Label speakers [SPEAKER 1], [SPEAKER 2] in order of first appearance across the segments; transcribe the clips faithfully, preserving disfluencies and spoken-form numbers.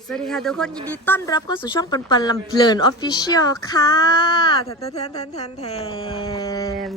[SPEAKER 1] วัสดีค่ะทุกคนยินดีต้อนรับเข้าสู่ช่องปันปันลำเพลินออฟฟิเชียลค่ะแทนแทนแทนแทนแทนแทน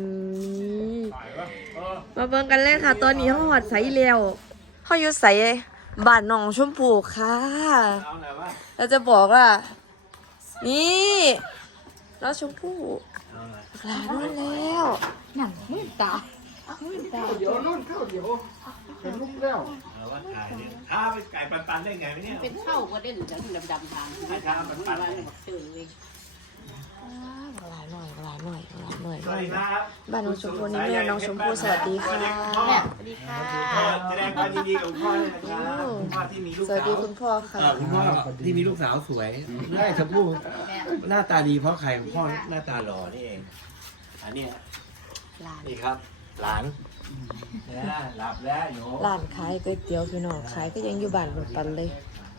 [SPEAKER 1] มาเบิ่งกันเลยค่ะตอนนี้ห้องหอดใสเร็วห้องอยู่ใสบ้านหนองชมพูค่ะเราจะบอกว่านี่น้องชมพู่หลานนวดแล้วนั่นมืดตามืดตา
[SPEAKER 2] เดี๋ยวนู่นเข้าเดี๋ยวเป็นลูกแล้ว
[SPEAKER 3] ว่าถ่ายเนี่ยอ้าวไก่ปันปันได้ไงเนี่ย
[SPEAKER 4] เป็นข้าวก็ได้หรือจะดำดำทางไม่ทำปันปันเลยเฉยเลย
[SPEAKER 1] หลานหน่อยหลานหน่อยหลานหน่อย
[SPEAKER 3] สวัสดีครับ
[SPEAKER 1] บ้านน้องชมพู่นี่แม่น้องชมพู่สวัสดีค่ะ
[SPEAKER 4] สวัสดีค่ะ
[SPEAKER 3] แสดงความยินดีกับคุณพ่อเลยนะครับคุณพ่อที่มีลูก
[SPEAKER 1] สวั
[SPEAKER 3] สา
[SPEAKER 1] สดี
[SPEAKER 3] ว
[SPEAKER 1] คุณพ่อค่ะ
[SPEAKER 3] คุณพ่อที่มีลูกสาวสวยได้ชมพู่หน้าตาดีเพราะใครพ่อหน้าตาหล่อนี่เองอันนี้นี่ครับหลานนะหลับแล้วโย
[SPEAKER 1] ร้านขายก๋วยเตี๋ยวพี่น้องขายก็ยังอยู่บ้านปันเลย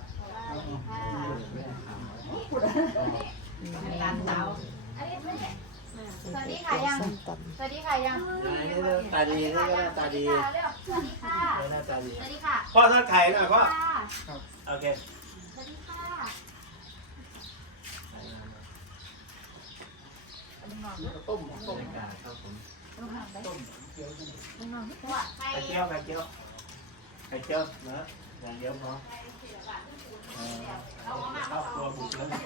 [SPEAKER 4] ร้านสาวสวัสดีค่ะยังสวัสดีค่ะยัง
[SPEAKER 3] ตาดีนี่ก็หน้าตาดี
[SPEAKER 4] สวัสดีค่ะ
[SPEAKER 3] หน้าตาดี
[SPEAKER 4] สวัสดีค่ะ
[SPEAKER 3] พ่อทอดไข่หน่อยพ่อโอเค
[SPEAKER 4] สวัสดีค่ะ
[SPEAKER 2] ต้มต้ม
[SPEAKER 3] ครับผม
[SPEAKER 4] ไข่
[SPEAKER 3] ไข่เจียวไข่เจียวไข่เจียวนะอย่างเดียวพอเข้าครัวบุกแล้ว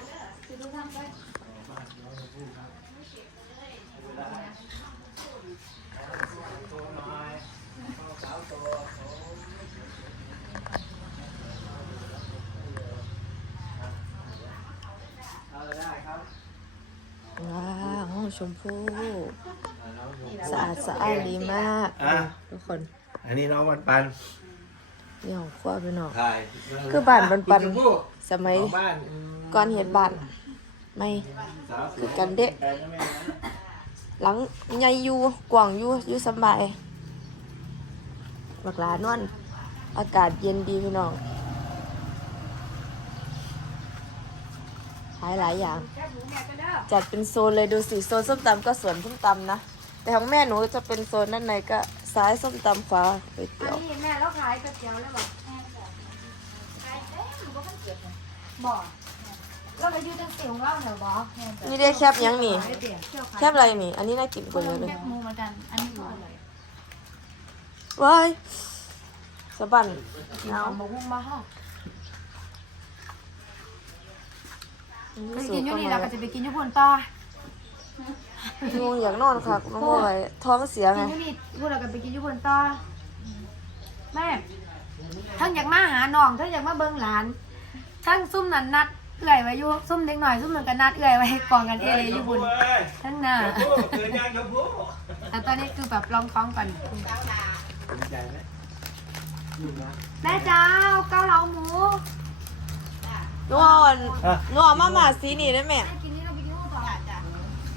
[SPEAKER 3] เอาได้ครับ
[SPEAKER 1] ว้าวห้องชมพู่สะอาดสะอ้านดีมากทุกคน
[SPEAKER 3] อันนี้น้องมันปัน
[SPEAKER 1] นี่ของครัวพี่น้อง
[SPEAKER 3] ถ่าย
[SPEAKER 1] คือบ้านปันปันสมัย
[SPEAKER 3] บ้าน
[SPEAKER 1] ก่อนเห็นบ้านไม่คือกันเดะหลังใหญ่อยู่กว้างอยู่อยู่สบายบักหลานวลอากาศเย็นดีพี่น้องขายหลายอย่างจัดเป็นโซนเลยดูสิโซนส้มตำก็สวนส้มตำนะแต่ของแม่หนูจะเป็นโซนด้านในก็ซ้ายส้มตำขวาก๋วยเตี๋ยว
[SPEAKER 4] นี่แม่แล้วขายก๋วยเตี๋ยวแล้วบอกขายเต็มก็เก็บบอกเราไปยืดตั้งเสียงเราเหรอบอก
[SPEAKER 1] นี่ได้แคบยังนี่แคบอะไรนี่อันนี้น่ากินกว่าเยอะเลย
[SPEAKER 4] แคบหมูเหมือนกันอันนี้ก็อร่อย
[SPEAKER 1] ว้ายสะบัน
[SPEAKER 4] เอา
[SPEAKER 1] เอา
[SPEAKER 4] หมูหุ้มมาห่อ ไป
[SPEAKER 1] สู
[SPEAKER 4] กิน
[SPEAKER 1] ตร
[SPEAKER 4] อยู่
[SPEAKER 1] ก็
[SPEAKER 4] นี่
[SPEAKER 1] มา
[SPEAKER 4] เราก็จะไปกินญี่ปุ่นต่อ
[SPEAKER 1] งงอยากนอนค่ะน้องโมไรท้องเสีย
[SPEAKER 4] กิ
[SPEAKER 1] ไง
[SPEAKER 4] นอยู่นี่พูดเราก็ไปกินญี่ปุ่นต่อแม่ทั้งอยากมาหาน้องทั้งอยากมาเบิ่งหลานทั้งซุ่มนันนัดเอื่อยไว้อยู่ซุ่มเด็กหน่อยซุ่มหนึ่งกันนัดเอื่อยไว้กองกันเอเลยญี่ปุ่นทั้งหน้า
[SPEAKER 3] ชมพู่เกิดยังชมพู่
[SPEAKER 4] แต่ตอนนี้คือแบบลองท้องก่อน
[SPEAKER 3] ดีใจไหม
[SPEAKER 4] แม่เจ้าเกาเหลาหมู
[SPEAKER 1] นอนนอนมาหมาสีนี่ได้ไหม
[SPEAKER 4] แม่กินนี่เราไปกินข้าวต่อจ้ะ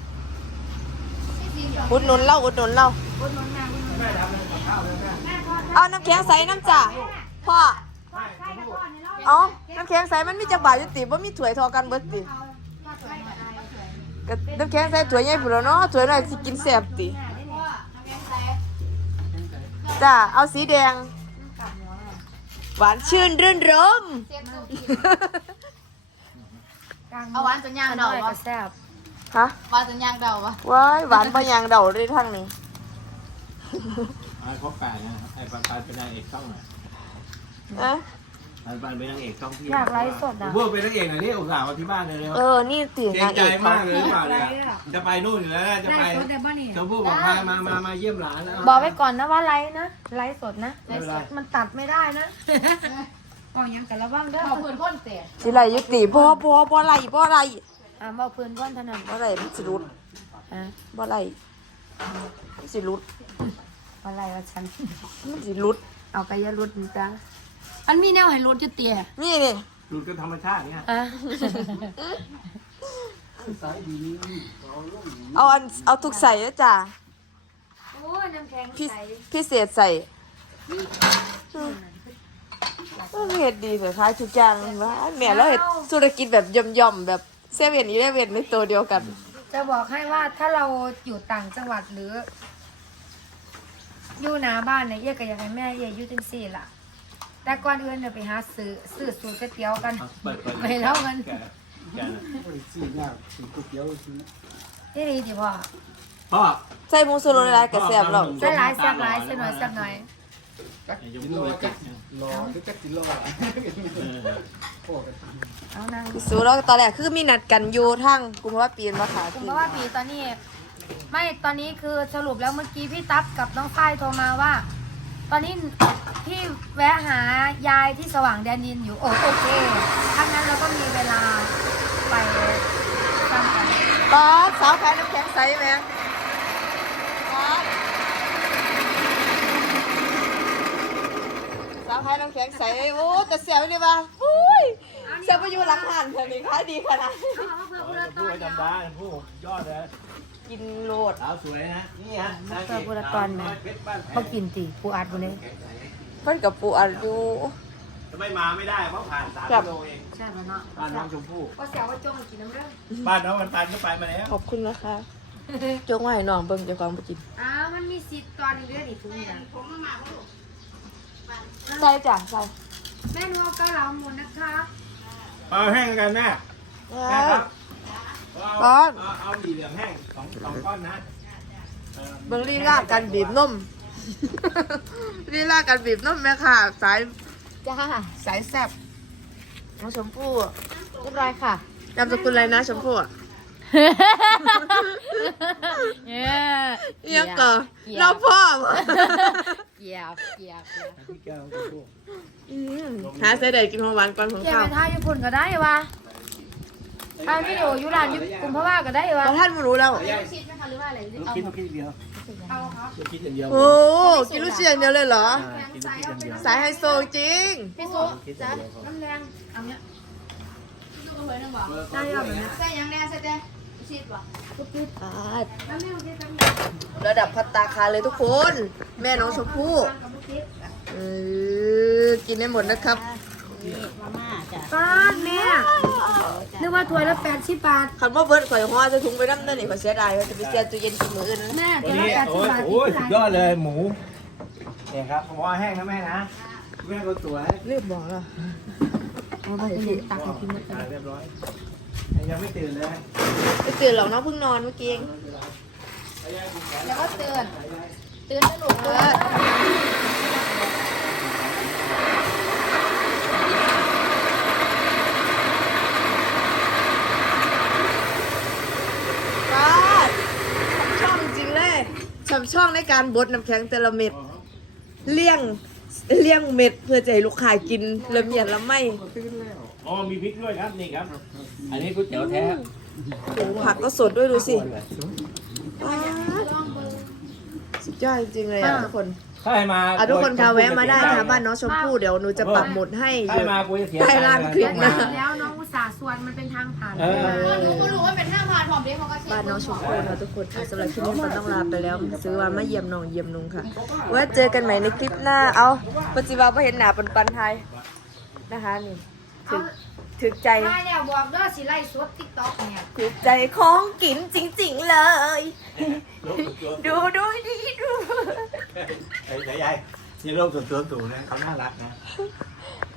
[SPEAKER 1] อุดหนุนเล่าอุดหนุนเล่า
[SPEAKER 4] บนนนแม่บนนน
[SPEAKER 3] แม่ทำกับข้าวเลยแม่
[SPEAKER 4] แม่ทอด
[SPEAKER 1] เอาน้ำแข็งใสน้ำจ่าพ่อ
[SPEAKER 4] ทอดไข่กับทอดในรอบ
[SPEAKER 1] เอาน้ำแข็งใสมันมีจักบาทอยู่ติบ่มีถ้วยทอกันเบิดติ
[SPEAKER 4] เอาทอดไข่กับไข่เฉย
[SPEAKER 1] ก็น้ำแข็งใสถ้วยใหญ่พุ่นแล้วเนาะถ้วยน้อยสิกินแซ่บติ
[SPEAKER 4] แม่ได้เนี่ย
[SPEAKER 1] จ้าเอาสีแดง
[SPEAKER 4] กลับเนาะ
[SPEAKER 1] หวานชื่นรื่นรม
[SPEAKER 4] เอาหวานจนย่างเดาปะ
[SPEAKER 1] แซ่บฮะ
[SPEAKER 4] หวานจนย่างเดาปะ
[SPEAKER 1] ว้ายหวานบ่ยางเดาเลยทางนี้
[SPEAKER 3] ไอ้พ่อแปะนะไอ้ปันปันเป็นนางเอกช่องหน่อย
[SPEAKER 1] เอ๊ะ
[SPEAKER 3] ปันปันเป็นนางเอกช่องพี่
[SPEAKER 1] อยากไลฟ์สดอะ
[SPEAKER 3] พวกเป็นนางเอกหน่อยนี่อุตส่าห์มาที่บ้านเลยเร็ว
[SPEAKER 1] เออนี่ตื่น
[SPEAKER 3] เกร
[SPEAKER 1] นาง ง
[SPEAKER 3] ใจ
[SPEAKER 1] เอกเขา
[SPEAKER 3] มากเลยหรือเปล่าเนี่ยจะไปนู่นอยู่แล้วนะจะไปชมพู่บอกมามามามาเยี่ยมหลานนะ
[SPEAKER 1] บอกไว้ก่อนนะว่าไลฟ์นะไลฟ์สดนะ
[SPEAKER 3] ไม่เป็นไร
[SPEAKER 1] มันตัดไม่ได้นะ
[SPEAKER 4] อ๋อยังกันระวังเด้อเอาเพื่อนก้นเตะ
[SPEAKER 1] สิไรยุติพ่อพ่อบ่ไรบ่ไร
[SPEAKER 4] อ่าเอาเพื่อนก้นถนน
[SPEAKER 1] บ่ไรมันสิรุด
[SPEAKER 4] อ่ะ
[SPEAKER 1] บ่ไรมันสิรุด
[SPEAKER 4] อะไรวะฉัน
[SPEAKER 1] มันสิรุด
[SPEAKER 4] เอาไปยาลุดจ้ะอันมีแนวให้ลุดจะเตี้ย
[SPEAKER 1] นี่นี่
[SPEAKER 3] ดูก็ธรรมชาติเนี่ย
[SPEAKER 4] อ่ะ
[SPEAKER 2] สายดี
[SPEAKER 1] เอาอันเอาทุกใส่นะจ้ะ
[SPEAKER 4] โอ้น้ำแข็ง
[SPEAKER 1] พี่
[SPEAKER 4] ใส
[SPEAKER 1] พิเศษใส่เออเฮ็ดดีสุดท้ายทุกอย่างว่าแม่เราเฮ็ดธุรกิจแบบย่อมๆแบบเซเว่นอีเลฟเว่นในตัวเดียวกัน
[SPEAKER 4] จะบอกให้ว่าถ้าเราอยู่ต่างจังหวัดหรือ อยู่หน้าบ้านเนี่ยเอี้ยก็อยากให้แม่เอี้ยอยู่จังซี่ล่ะแต่ก่อนอื่นเดี๋ยวไปหาซื้อซื้อสูตรก๋วยเตี๋ยวกัน
[SPEAKER 3] เปิดเปิด
[SPEAKER 4] ไปแล้วเงิน
[SPEAKER 3] แกแกนะ
[SPEAKER 2] บริสีหน้าสีก๋วยเตี๋ยวสี
[SPEAKER 4] นี่ดีจิพ่อ
[SPEAKER 3] พ่อ
[SPEAKER 1] ใส่หมูสโลไลายกับแซ่บหรอก
[SPEAKER 4] ใส่หลายแซ่บหลายใส่หน่อยแซ่บหน่อย
[SPEAKER 2] กักกินรอกักรอหรือกักกินรอโอ้กัน
[SPEAKER 4] เอานั่ง
[SPEAKER 1] สูแล้วตอนแรกคือมีนัดกันอยู่ทั้งกุมภาวะปีนมาขา
[SPEAKER 4] คุ
[SPEAKER 1] กิ
[SPEAKER 4] ณ
[SPEAKER 1] น
[SPEAKER 4] เพราะว่าปีตอนนี้ ไม่ตอนนี้คือสรุปแล้วเมื่อกี้พี่ตั๊บกับน้องฝ้ายโทรมาว่า ตอนนี้พี่แวะหายายที่สว่างแดนดินอยู่โอโอเคทั้งนั้นเราก็มีเวลาไปทำกัน
[SPEAKER 1] บอสสาวขายน้ำแข็งใสไหมบอสสาวขายน้ำแข็งใสโอ้แต่เสียวเลยว่ะอุ้ยเสียวไปอยู่หลังหันเธอนี่ขายดีขนาด
[SPEAKER 4] เอามาเพื่อ
[SPEAKER 3] พู
[SPEAKER 4] พู
[SPEAKER 3] ด
[SPEAKER 4] ดตอน
[SPEAKER 3] จำ
[SPEAKER 4] เดียว
[SPEAKER 3] ได้พูดยอดเลย
[SPEAKER 1] กินโลด
[SPEAKER 3] สาวสวยนะนี่ฮะ
[SPEAKER 4] เพื่อพูดตอนนะเขากินตีปูอัดบุเลย
[SPEAKER 1] เพิ่นกับปูอัดอยู่
[SPEAKER 3] จะไม่มาไม่ได้เพราะผ่านสาม
[SPEAKER 1] ครับ
[SPEAKER 3] กิโลเอง
[SPEAKER 4] ใช่แล้วเนาะ
[SPEAKER 3] บ้านน้องชมพู่
[SPEAKER 4] ก็เสียวว่าจงกินน้ำเรื่อง
[SPEAKER 3] บ้านน้องมันปันก็ไปมาแล้ว
[SPEAKER 1] ขอบคุณนะคะจงไว้ให้น้องเบิ่งเจ้าของไปกิน
[SPEAKER 4] อ้าวมันมีสิทธิ์ตอนนี้เรื่องอีกทุกอย่าง
[SPEAKER 1] ใส่จ้ะใส่
[SPEAKER 4] แม่หนูเอาเกาเหลาหมูนะคะ
[SPEAKER 3] เอาแห้งกันแม่แม่ครับเอาเอาเอาหมี่เหลืองแห้งสองสองก้อนนะเออ
[SPEAKER 1] เบิ่งลีลาการบีบนม ลีลาการบีบนมแม่ค่ะ สาย
[SPEAKER 4] จ้า
[SPEAKER 1] สายแซ่บน้องชมพู่
[SPEAKER 4] เรียบร้อยค่ะ
[SPEAKER 1] นามสกุลอะไรนะชมพู่อะ
[SPEAKER 4] เย้
[SPEAKER 1] เอียงก่อเราพ่อวะ
[SPEAKER 4] เกียบเกียบ
[SPEAKER 3] พี่แก้วชมพู่
[SPEAKER 1] อืมหาใส่เด็ดกินของหวานก่อนของ
[SPEAKER 4] เกียบ
[SPEAKER 1] ข้าว
[SPEAKER 4] ไปทายญี่ปุ่นก็ได้วะทายวิดีโอยุรานญี่ปุ่นเพราะว่าก็ได้วะ
[SPEAKER 1] เพราะท่านไม่รู้แล้ว
[SPEAKER 4] คิดไหมคะหรือว่าอะไร
[SPEAKER 3] ลูกคิดลูกคิดเดียว
[SPEAKER 4] เอาครับ
[SPEAKER 3] ลูกคิดอย่างเดียว
[SPEAKER 1] โอ้กินลูกเชียงเดียวเลยเหรอ
[SPEAKER 3] อ่ากินลูกคิดอย่างเดียว
[SPEAKER 1] สายไฮโซจริง
[SPEAKER 4] พี่ซุ
[SPEAKER 3] คิดอย่างเดียว
[SPEAKER 4] น้ำแดงเอาเนี้ย
[SPEAKER 3] ได้
[SPEAKER 4] ได้แบบนี้
[SPEAKER 5] ใส่ยังแน่ใส่แต่ชีสป่ะ
[SPEAKER 4] ทุกที
[SPEAKER 1] อ่า
[SPEAKER 4] น้ำแดงที่ทำ
[SPEAKER 1] ระดับพัตตาคารเลยทุกคน แม่น้องชมพู่
[SPEAKER 4] กับลูกทิพย์
[SPEAKER 1] เออกินได้หมดนะครับ
[SPEAKER 4] ป้าแม่นึกว่าถ้วยละแปดสิบบาท
[SPEAKER 1] คันว่าเบิร์ดข่อยห่อจะถุงไปน้ำนั่นนี่ข่อยเสียดายว่าจะไปเสียตู้เย็นกินมื้ออื่นนะ
[SPEAKER 4] แม่
[SPEAKER 3] วั
[SPEAKER 4] ถ้วน ย
[SPEAKER 3] นี้
[SPEAKER 4] ละแปดสิ
[SPEAKER 3] โอ้
[SPEAKER 4] บ
[SPEAKER 3] ย
[SPEAKER 4] บาท
[SPEAKER 3] โอ้ยสุดยอดเลยหมูเนี่ยครับผมว่าแห้งนะแม่นะแม่ก็สวย
[SPEAKER 1] รีบบอกแล้ว
[SPEAKER 4] เอาไปกินตักให้กินหมด
[SPEAKER 3] อ่าเรียบร้อยยังไม่ตื่นเลย
[SPEAKER 1] ไปตื่นหรอกน้องเพิ่งนอนเมื่อกี้เอง
[SPEAKER 4] แล้วก็เตือนเตือนสนุก
[SPEAKER 1] เอ
[SPEAKER 4] เลย
[SPEAKER 1] อป้าช่องจริงเลยช่ำช่องในการบดน้ำแข็งแต่ละเม็ดเลี่ยงเลี่ยงเม็ดเพื่อจะให้ลูกค้ากินละเมียดละไม่
[SPEAKER 2] ตื่นแล้ว
[SPEAKER 3] อ๋อมีพริกด้วยครับนี่ครับ อันนี้ก๋วยเตี๋ยวแท้
[SPEAKER 1] โอ้ผักก็สดด้วยดูสิป๊าดสุดยอดจริงๆเลยอ่ะทุกคน
[SPEAKER 3] ถ้าให้มา
[SPEAKER 1] อ่ะทุกคนคะแวะมาได้นะคะบ้านน้องชมพู่เดี๋ยวหนูจะปักหมุดให้อ
[SPEAKER 3] ถ้า
[SPEAKER 1] ยู่
[SPEAKER 3] ให้มากูจะเสีย
[SPEAKER 1] ใต้ล่างคลิปนะ
[SPEAKER 4] แล้วน้องอุตส่าห์ส่วนมันเป็นทางผ่าน
[SPEAKER 3] เออ
[SPEAKER 5] รู้ก็รู้ว่าเป็นห้าพันหอมเด็กเขาก็เช็
[SPEAKER 1] บ้านน้องชมพู่นะทุกคนอ่ะสำหรับคลิปนี้มันต้องลาไปแล้ว ซื้อว่ามาเยี่ยมน้องเยี่ยมนุงค่ะไว่าเจอกันใหม่ในคลิปหน้าเอาปัจจุบันไ่เห็นหน้าปันปันไทยนะคะนี่ถึกถึกใจ
[SPEAKER 4] มาเนี่ยบอกเด้อสิไล่สดติ๊กต็อกเนี่ย
[SPEAKER 1] ถึกใจของกินจริง ๆ เลย ดูดูดีดู
[SPEAKER 3] ไอ้ยายนี่โลกส่วนตัวสูงนะเขาน่ารักนะ